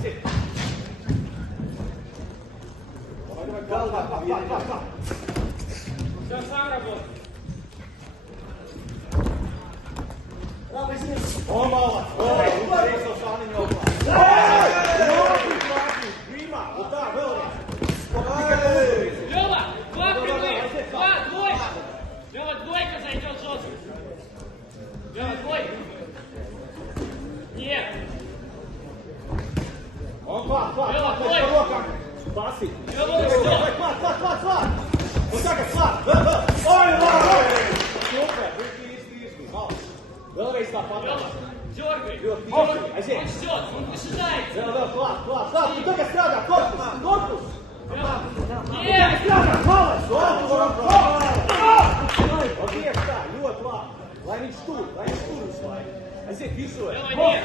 Ajde. Pa. Sad sam rabot. Omala. Uresao sami njopla. Prima, da, veli. Ljova, dva približ. Dva, dvojka. Ljova, dvojka za iđel žozu. Ljova, dvojka. Nije. On pa. Pasi. Ljova, što? Slat. Od čaka, slat. Oj, super, isti. Malo. Veli ga ista pada. Ljova, Đorbi. Ajde. On šćot, on piše zajedno. Veli, slat. Od čaka strada, korpus. Nije. Strada, hvala. Odbije šta, ljuva tla. Lajni štur usvaj. Ajde, pisuje. Ljova, nije.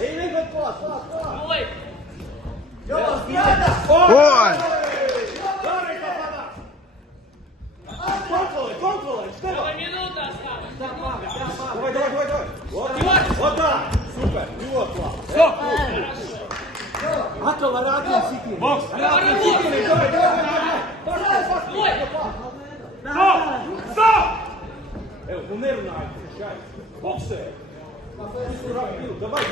Ej, nego tla. Dvojka. Ljova, strada. Oj! Dobre, to pada. Kontrole, šta? Ljova, minuta stane. Dovoj. Oda, super, ljuva tla. Stop. Atova radija sitine. Boks. Radija sitine, dovoj. Stop! Evo, po neru najte, šaj. Bokse. Давай.